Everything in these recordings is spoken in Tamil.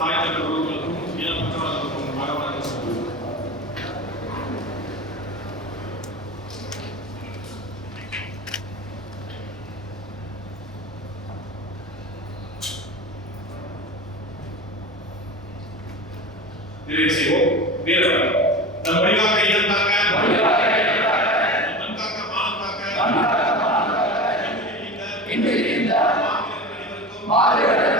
தாய் தகவல்களுக்கும் இளப்பற்றவர்களுக்கும் வரவழைக்கும் நிறைவு செய்வோம் வீரர்கள் நம் வழிகாக்க இயல்பாக மாணவர்காக மாணவர்காக மாணவர்காக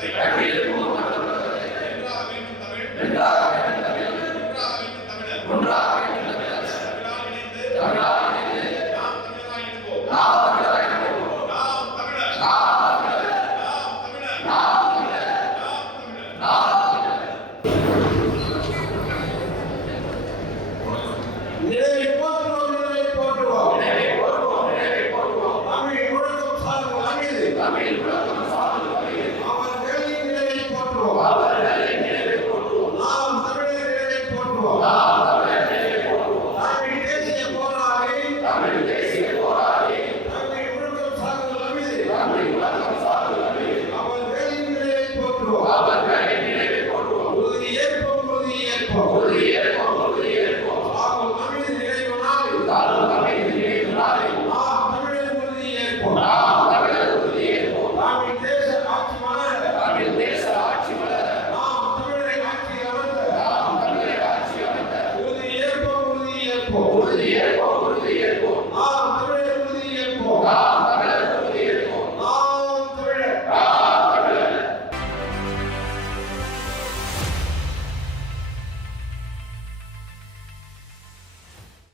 de la vida